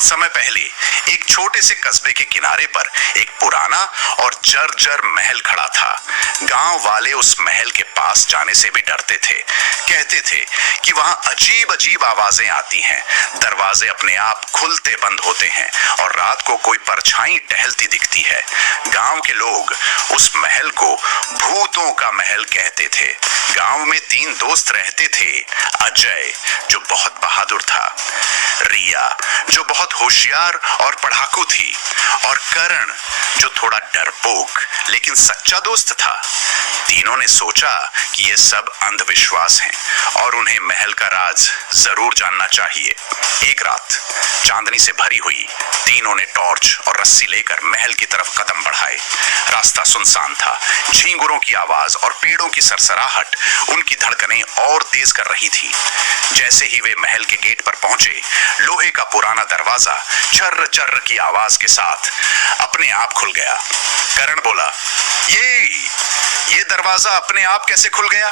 बहुत समय पहले एक छोटे से कस्बे के किनारे पर एक पुराना और जर्जर महल खड़ा था। गांव वाले उस महल के पास जाने से भी डरते थे। कहते थे कि वहां अजीब अजीब आवाजें आती हैं, दरवाजे अपने आप खुलते बंद होते हैं और रात को कोई परछाई टहलती दिखती है। गांव के लोग उस महल को भूतों का महल कहते थे। गांव में 3 दोस्त रहते थे। अजय जो बहुत बहादुर था, रिया जो बहुत होशियार और पढ़ाकू थी, और करण जो थोड़ा डरपोक लेकिन सच्चा दोस्त था। तीनों ने सोचा कि ये सब अंधविश्वास हैं और उन्हें महल का राज जरूर जानना चाहिए। एक रात चांदनी से भरी हुई, तीनों ने टॉर्च और रस्सी लेकर महल की तरफ कदम बढ़ाए। रास्ता सुनसान था। झींगुरों की आवाज और पेड़ों की सरसराहट उनकी धड़कनें और तेज कर रही थी। जैसे ही वे महल के गेट पर पहुंचे, लोहे का पुराना दरवाजा चर्र चर्र की आवाज के साथ अपने आप खुल गया। करण बोला, ये दरवाजा अपने आप कैसे खुल गया?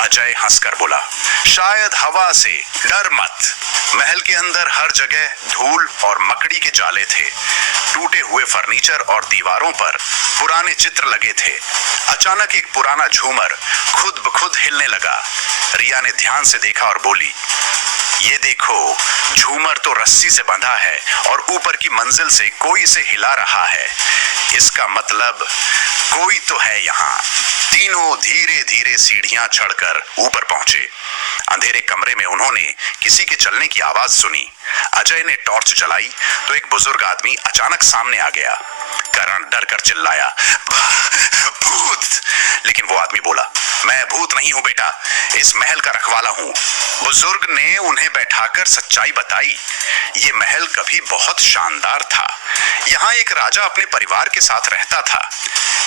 अजय हंसकर बोला, शायद हवा से। डर मत। महल के अंदर हर जगह धूल और मकड़ी के जाले थे। टूटे हुए फर्नीचर और दीवारों पर पुराने चित्र लगे थे। अचानक एक पुराना झूमर खुद ब खुद हिलने लगा। रिया ने ध्यान से देखा और बोली, ये देखो, झूमर तो रस्सी से बंधा है और ऊपर की मंजिल से कोई इसे हिला रहा है। इसका मतलब कोई तो है यहाँ। तीनों धीरे धीरे सीढ़ियां चढ़कर ऊपर पहुंचे। अंधेरे कमरे में उन्होंने किसी के चलने की आवाज सुनी। अजय ने टॉर्च जलाई तो एक बुजुर्ग आदमी अचानक सामने आ गया। करण डर कर चिल्लाया, भूत! लेकिन वो आदमी बोला, मैं भूत नहीं हूं बेटा, इस महल का रखवाला हूं। बुजुर्ग ने उन्हें बैठाकर सच्चाई बताई। ये महल कभी बहुत शानदार था। यहाँ एक राजा अपने परिवार के साथ रहता था,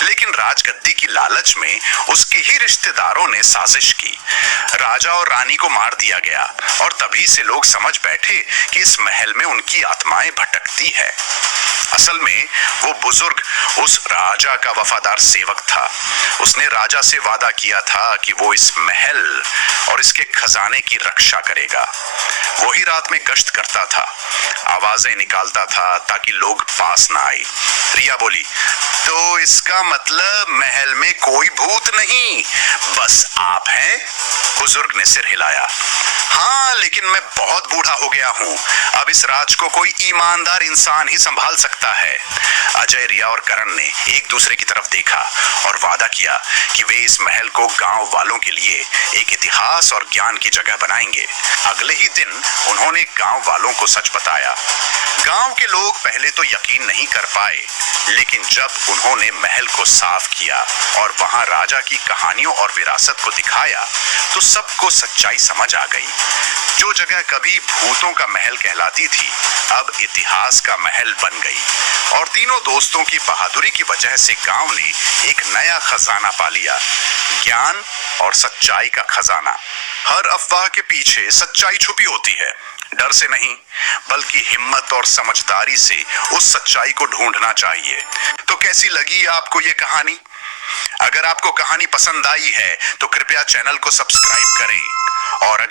लेकिन राजगद्दी की लालच में उसके ही रिश्तेदारों ने साजिश की। राजा और रानी को मार दिया गया और तभी से लोग समझ बैठे कि इस महल में उनकी आत्माएं भटकती है। असल में वो बुजुर्ग उस राजा का वफादार सेवक था। उसने राजा से वादा किया था कि वो इस महल और इसके खजाने की रक्षा करेगा। वही रात में गश्त करता था, आवाजें निकालता था ताकि लोग पास ना आए। रिया बोली, तो इसका मतलब महल में कोई भूत नहीं, बस आप हैं? बुजुर्ग ने सिर हिलाया। हाँ, लेकिन मैं बहुत बूढ़ा हो गया हूँ। अब इस राज को कोई ईमानदार इंसान ही संभाल सकता है। अजय, रिया और करण ने एक दूसरे की तरफ देखा और वादा किया कि वे इस महल को गांव वालों के लिए एक इतिहास और ज्ञान की जगह बनाएंगे। अगले ही दिन उन्होंने गांव वालों को सच बताया। गांव के लोग पहले तो यकीन नहीं कर पाए, लेकिन जब उन्होंने महल को साफ किया और वहां राजा की कहानियों और विरासत को दिखाया, तो सबको सच्चाई समझ आ गई। जो जगह कभी भूतों का महल कहलाती थी, अब इतिहास का महल बन गई। और तीनों दोस्तों की बहादुरी की वजह से गांव ने एक नया खजाना पा लिया, ज्ञान और सच्चाई का खजाना। हर अफवाह के पीछे सच्चाई छुपी होती है। डर से नहीं, बल्कि हिम्मत और समझदारी से उस सच्चाई को ढूंढना चाहिए। तो कैसी लगी आपको ये कहानी? अगर आपको कहानी पसंद आई है तो कृपया चैनल को सब्सक्राइब करें और